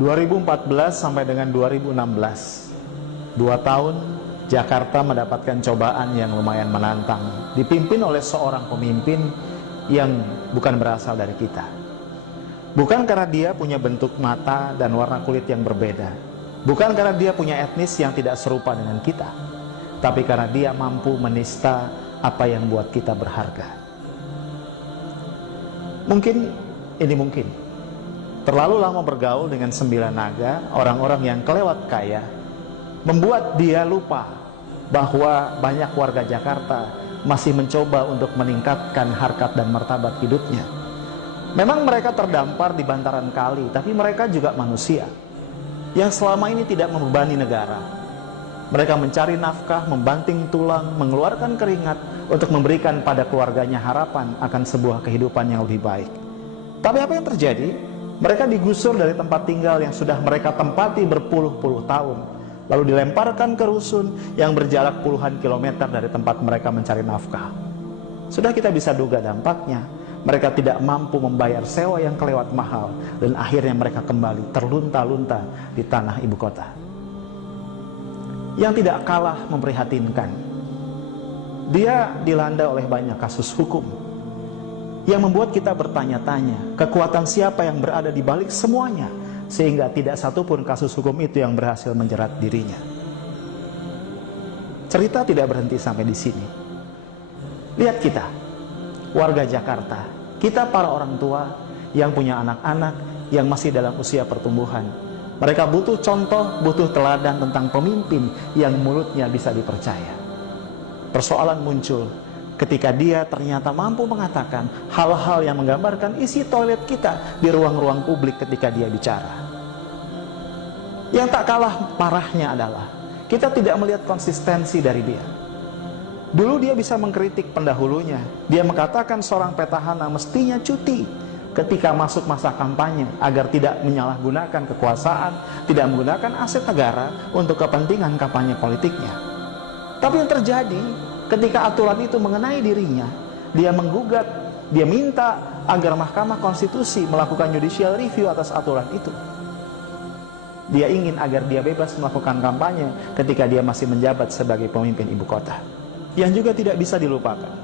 2014 sampai dengan 2016, 2 tahun Jakarta mendapatkan cobaan yang lumayan menantang, dipimpin oleh seorang pemimpin yang bukan berasal dari kita. Bukan karena dia punya bentuk mata dan warna kulit yang berbeda, bukan karena dia punya etnis yang tidak serupa dengan kita, tapi karena dia mampu menista apa yang buat kita berharga. Mungkin ini mungkin terlalu lama bergaul dengan 9 naga, orang-orang yang kelewat kaya, membuat dia lupa bahwa banyak warga Jakarta masih mencoba untuk meningkatkan harkat dan martabat hidupnya. Memang mereka terdampar di bantaran kali, tapi mereka juga manusia yang selama ini tidak membebani negara. Mereka mencari nafkah, membanting tulang, mengeluarkan keringat untuk memberikan pada keluarganya harapan akan sebuah kehidupan yang lebih baik. Tapi apa yang terjadi? Mereka digusur dari tempat tinggal yang sudah mereka tempati berpuluh-puluh tahun, lalu dilemparkan ke rusun yang berjarak puluhan kilometer dari tempat mereka mencari nafkah. Sudah kita bisa duga dampaknya. Mereka tidak mampu membayar sewa yang kelewat mahal, dan akhirnya mereka kembali terlunta-lunta di tanah ibu kota. Yang tidak kalah memprihatinkan, dia dilanda oleh banyak kasus hukum yang membuat kita bertanya-tanya kekuatan siapa yang berada di balik semuanya, sehingga tidak satupun kasus hukum itu yang berhasil menjerat dirinya. Cerita tidak berhenti sampai di sini. Lihat kita, warga Jakarta, kita para orang tua yang punya anak-anak yang masih dalam usia pertumbuhan. Mereka butuh contoh, butuh teladan tentang pemimpin yang mulutnya bisa dipercaya. Persoalan muncul ketika dia ternyata mampu mengatakan hal-hal yang menggambarkan isi toilet kita di ruang-ruang publik ketika dia bicara. Yang tak kalah parahnya adalah kita tidak melihat konsistensi dari dia. Dulu dia bisa mengkritik pendahulunya. Dia mengatakan seorang petahana mestinya cuti ketika masuk masa kampanye agar tidak menyalahgunakan kekuasaan, tidak menggunakan aset negara untuk kepentingan kampanye politiknya. Tapi yang terjadi ketika aturan itu mengenai dirinya, dia menggugat, dia minta agar Mahkamah Konstitusi melakukan judicial review atas aturan itu. Dia ingin agar dia bebas melakukan kampanye ketika dia masih menjabat sebagai pemimpin ibu kota. Yang juga tidak bisa dilupakan,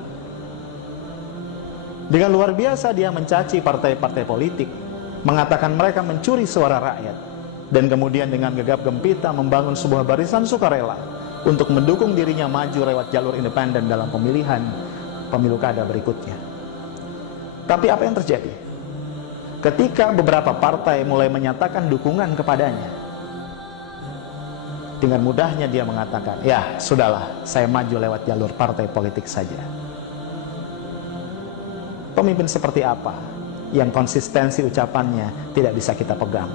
dengan luar biasa dia mencaci partai-partai politik, mengatakan mereka mencuri suara rakyat, dan kemudian dengan gegap gempita membangun sebuah barisan sukarela untuk mendukung dirinya maju lewat jalur independen dalam pemilihan pemilu kada berikutnya. Tapi apa yang terjadi? Ketika beberapa partai mulai menyatakan dukungan kepadanya, dengan mudahnya dia mengatakan, ya sudahlah, saya maju lewat jalur partai politik saja. Pemimpin seperti apa yang konsistensi ucapannya tidak bisa kita pegang?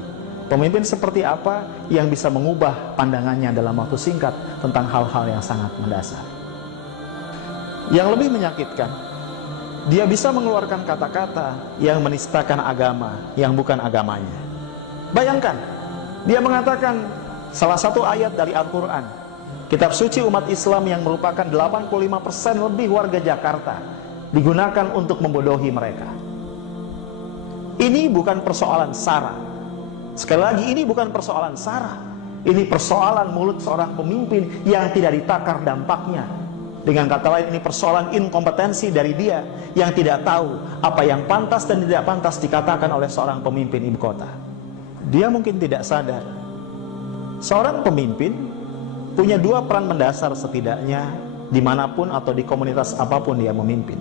Pemimpin seperti apa yang bisa mengubah pandangannya dalam waktu singkat tentang hal-hal yang sangat mendasar? Yang lebih menyakitkan, dia bisa mengeluarkan kata-kata yang menistakan agama yang bukan agamanya. Bayangkan, dia mengatakan salah satu ayat dari Al-Quran, kitab suci umat Islam yang merupakan 85% lebih warga Jakarta, digunakan untuk membodohi mereka. Ini bukan persoalan sara. Sekali lagi, ini bukan persoalan sara. Ini persoalan mulut seorang pemimpin yang tidak ditakar dampaknya. Dengan kata lain, ini persoalan inkompetensi dari dia yang tidak tahu apa yang pantas dan tidak pantas dikatakan oleh seorang pemimpin ibu kota. Dia mungkin tidak sadar, seorang pemimpin punya 2 peran mendasar setidaknya dimanapun atau di komunitas apapun dia memimpin.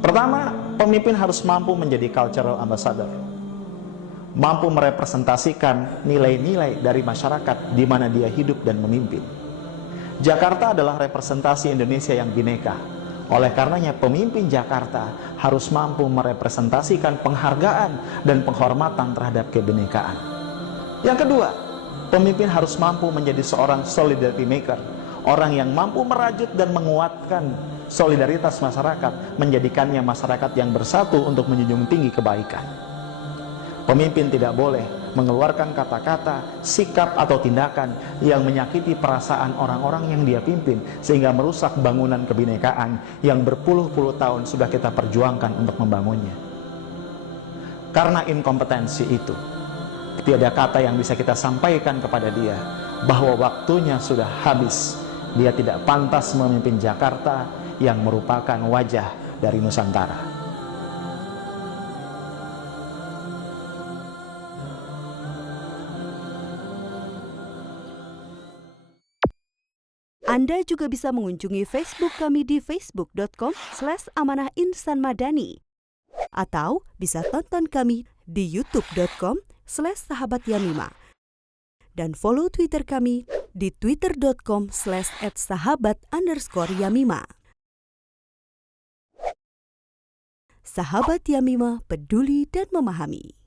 Pertama, pemimpin harus mampu menjadi cultural ambassador, mampu merepresentasikan nilai-nilai dari masyarakat di mana dia hidup dan memimpin. Jakarta adalah representasi Indonesia yang bineka. Oleh karenanya pemimpin Jakarta harus mampu merepresentasikan penghargaan dan penghormatan terhadap kebinekaan. Yang kedua, pemimpin harus mampu menjadi seorang solidarity maker, orang yang mampu merajut dan menguatkan solidaritas masyarakat, menjadikannya masyarakat yang bersatu untuk menjunjung tinggi kebaikan. Pemimpin tidak boleh mengeluarkan kata-kata, sikap atau tindakan yang menyakiti perasaan orang-orang yang dia pimpin, sehingga merusak bangunan kebinekaan yang berpuluh-puluh tahun sudah kita perjuangkan untuk membangunnya. Karena inkompetensi itu, Tiada kata yang bisa kita sampaikan kepada dia bahwa waktunya sudah habis. Dia tidak pantas memimpin Jakarta yang merupakan wajah dari Nusantara. Anda juga bisa mengunjungi Facebook kami di facebook.com/amanahinsanmadani atau bisa tonton kami di youtube.com/sahabatyamima dan follow Twitter kami di twitter.com/@sahabat_yamima. Sahabat Yamima, peduli dan memahami.